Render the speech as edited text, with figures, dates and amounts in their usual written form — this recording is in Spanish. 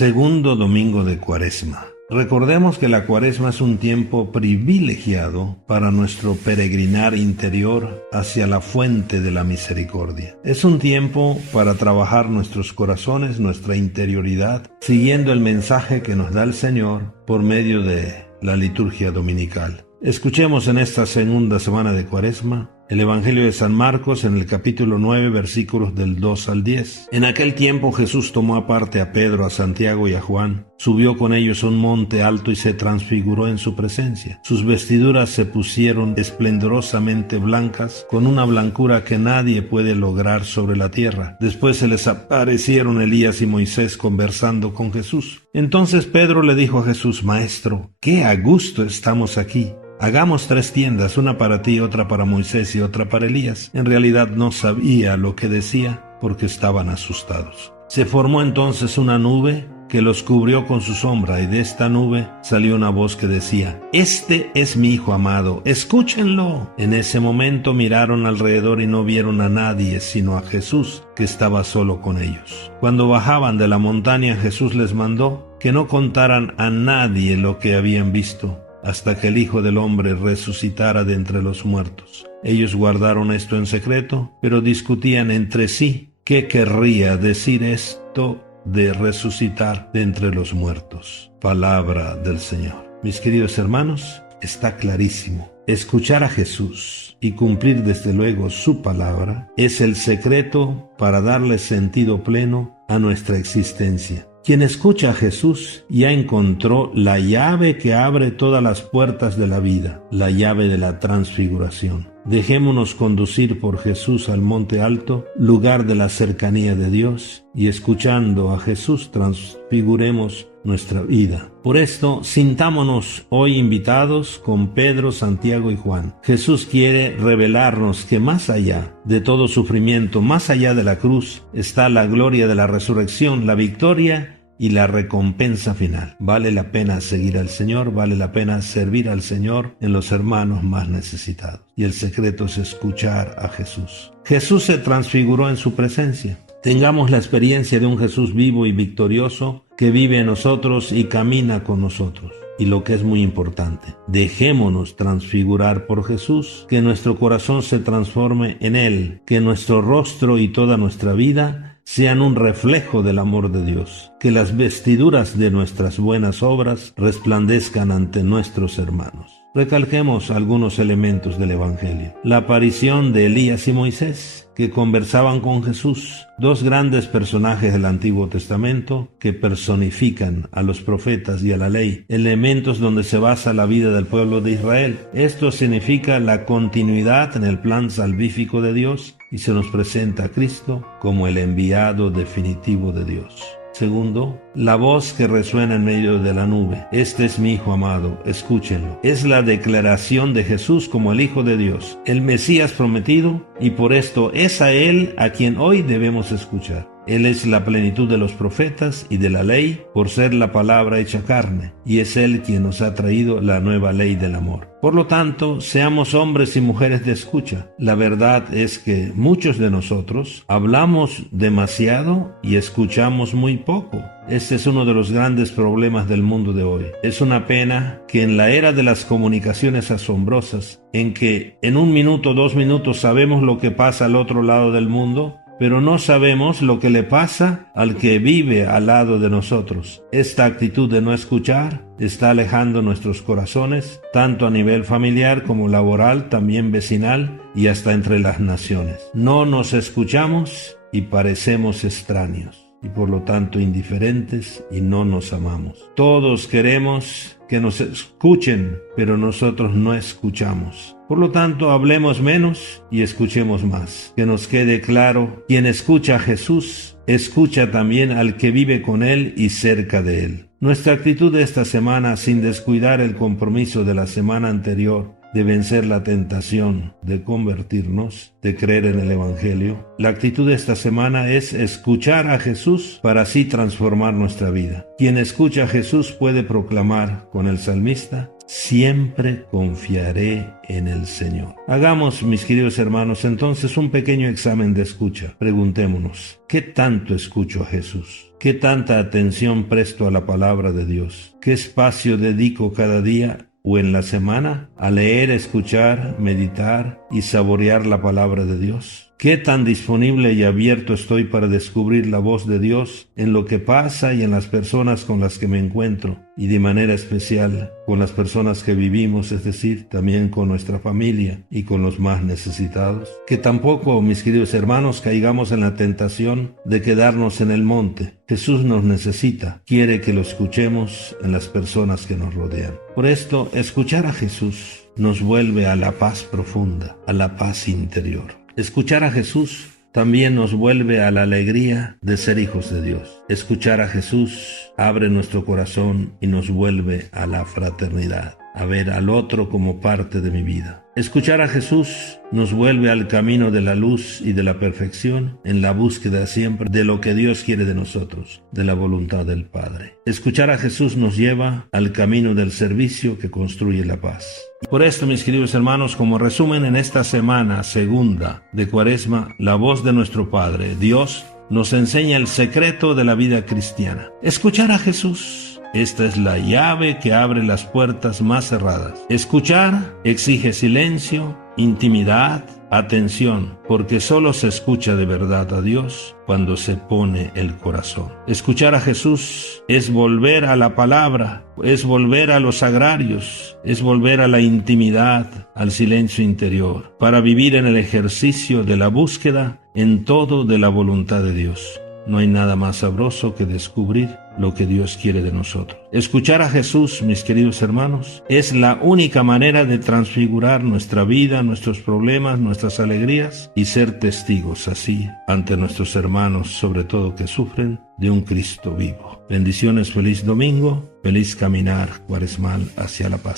Segundo domingo de Cuaresma. Recordemos que la Cuaresma es un tiempo privilegiado para nuestro peregrinar interior hacia la fuente de la misericordia. Es un tiempo para trabajar nuestros corazones, nuestra interioridad, siguiendo el mensaje que nos da el Señor por medio de la liturgia dominical. Escuchemos en esta segunda semana de Cuaresma el Evangelio de San Marcos en el capítulo 9, versículos del 2 al 10. En aquel tiempo Jesús tomó aparte a Pedro, a Santiago y a Juan, subió con ellos a un monte alto y se transfiguró en su presencia. Sus vestiduras se pusieron esplendorosamente blancas, con una blancura que nadie puede lograr sobre la tierra. Después se les aparecieron Elías y Moisés conversando con Jesús. Entonces Pedro le dijo a Jesús: Maestro, qué a gusto estamos aquí. Hagamos 3 tiendas, una para ti, otra para Moisés y otra para Elías. En realidad no sabía lo que decía porque estaban asustados. Se formó entonces una nube que los cubrió con su sombra, y de esta nube salió una voz que decía: Este es mi Hijo amado, escúchenlo. En ese momento miraron alrededor y no vieron a nadie sino a Jesús, que estaba solo con ellos. Cuando bajaban de la montaña, Jesús les mandó que no contaran a nadie lo que habían visto, hasta que el Hijo del Hombre resucitara de entre los muertos. Ellos guardaron esto en secreto, pero discutían entre sí qué querría decir esto de resucitar de entre los muertos. Palabra del Señor. Mis queridos hermanos, está clarísimo. Escuchar a Jesús y cumplir desde luego su palabra es el secreto para darle sentido pleno a nuestra existencia. Quien escucha a Jesús ya encontró la llave que abre todas las puertas de la vida, la llave de la transfiguración. Dejémonos conducir por Jesús al monte alto, lugar de la cercanía de Dios, y escuchando a Jesús transfiguremos nuestra vida. Por esto, sintámonos hoy invitados con Pedro, Santiago y Juan. Jesús quiere revelarnos que más allá de todo sufrimiento, más allá de la cruz, está la gloria de la resurrección, la victoria y la recompensa final. Vale la pena seguir al Señor, vale la pena servir al Señor en los hermanos más necesitados. Y el secreto es escuchar a Jesús. Jesús se transfiguró en su presencia. Tengamos la experiencia de un Jesús vivo y victorioso que vive en nosotros y camina con nosotros. Y lo que es muy importante, dejémonos transfigurar por Jesús, que nuestro corazón se transforme en Él, que nuestro rostro y toda nuestra vida sean un reflejo del amor de Dios, que las vestiduras de nuestras buenas obras resplandezcan ante nuestros hermanos. Recalquemos algunos elementos del Evangelio. La aparición de Elías y Moisés, que conversaban con Jesús, 2 grandes personajes del Antiguo Testamento que personifican a los profetas y a la ley, elementos donde se basa la vida del pueblo de Israel. Esto significa la continuidad en el plan salvífico de Dios y se nos presenta a Cristo como el enviado definitivo de Dios. Segundo, la voz que resuena en medio de la nube. Este es mi Hijo amado, escúchenlo. Es la declaración de Jesús como el Hijo de Dios, el Mesías prometido, y por esto es a Él a quien hoy debemos escuchar. Él es la plenitud de los profetas y de la ley, por ser la palabra hecha carne, y es Él quien nos ha traído la nueva ley del amor. Por lo tanto, seamos hombres y mujeres de escucha. La verdad es que muchos de nosotros hablamos demasiado y escuchamos muy poco. Este es uno de los grandes problemas del mundo de hoy. Es una pena que en la era de las comunicaciones asombrosas, en que en 1 minuto, 2 minutos sabemos lo que pasa al otro lado del mundo, pero no sabemos lo que le pasa al que vive al lado de nosotros. Esta actitud de no escuchar está alejando nuestros corazones, tanto a nivel familiar como laboral, también vecinal y hasta entre las naciones. No nos escuchamos y parecemos extraños, y por lo tanto indiferentes, y no nos amamos. Todos queremos que nos escuchen, pero nosotros no escuchamos. Por lo tanto, hablemos menos y escuchemos más. Que nos quede claro, quien escucha a Jesús, escucha también al que vive con Él y cerca de Él. Nuestra actitud de esta semana, sin descuidar el compromiso de la semana anterior, de vencer la tentación de convertirnos, de creer en el Evangelio. La actitud de esta semana es escuchar a Jesús para así transformar nuestra vida. Quien escucha a Jesús puede proclamar con el salmista: siempre confiaré en el Señor. Hagamos, mis queridos hermanos, entonces un pequeño examen de escucha. Preguntémonos, ¿qué tanto escucho a Jesús? ¿Qué tanta atención presto a la palabra de Dios? ¿Qué espacio dedico cada día o en la semana a leer, escuchar, meditar y saborear la palabra de Dios? ¿Qué tan disponible y abierto estoy para descubrir la voz de Dios en lo que pasa y en las personas con las que me encuentro, y de manera especial con las personas que vivimos, es decir, también con nuestra familia y con los más necesitados? Que tampoco, mis queridos hermanos, caigamos en la tentación de quedarnos en el monte. Jesús nos necesita, quiere que lo escuchemos en las personas que nos rodean. Por esto, escuchar a Jesús nos vuelve a la paz profunda, a la paz interior. Escuchar a Jesús también nos vuelve a la alegría de ser hijos de Dios. Escuchar a Jesús abre nuestro corazón y nos vuelve a la fraternidad, a ver al otro como parte de mi vida. Escuchar a Jesús nos vuelve al camino de la luz y de la perfección, en la búsqueda siempre de lo que Dios quiere de nosotros, de la voluntad del Padre. Escuchar a Jesús nos lleva al camino del servicio que construye la paz. Por esto, mis queridos hermanos, como resumen, en esta semana segunda de Cuaresma, la voz de nuestro Padre, Dios, nos enseña el secreto de la vida cristiana. Escuchar a Jesús. Esta es la llave que abre las puertas más cerradas. Escuchar exige silencio, intimidad, atención, porque solo se escucha de verdad a Dios cuando se pone el corazón. Escuchar a Jesús es volver a la palabra, es volver a los sagrarios, es volver a la intimidad, al silencio interior, para vivir en el ejercicio de la búsqueda en todo de la voluntad de Dios. No hay nada más sabroso que descubrir lo que Dios quiere de nosotros. Escuchar a Jesús, mis queridos hermanos, es la única manera de transfigurar nuestra vida, nuestros problemas, nuestras alegrías y ser testigos así ante nuestros hermanos, sobre todo que sufren, de un Cristo vivo. Bendiciones, feliz domingo, feliz caminar cuaresmal hacia la paz.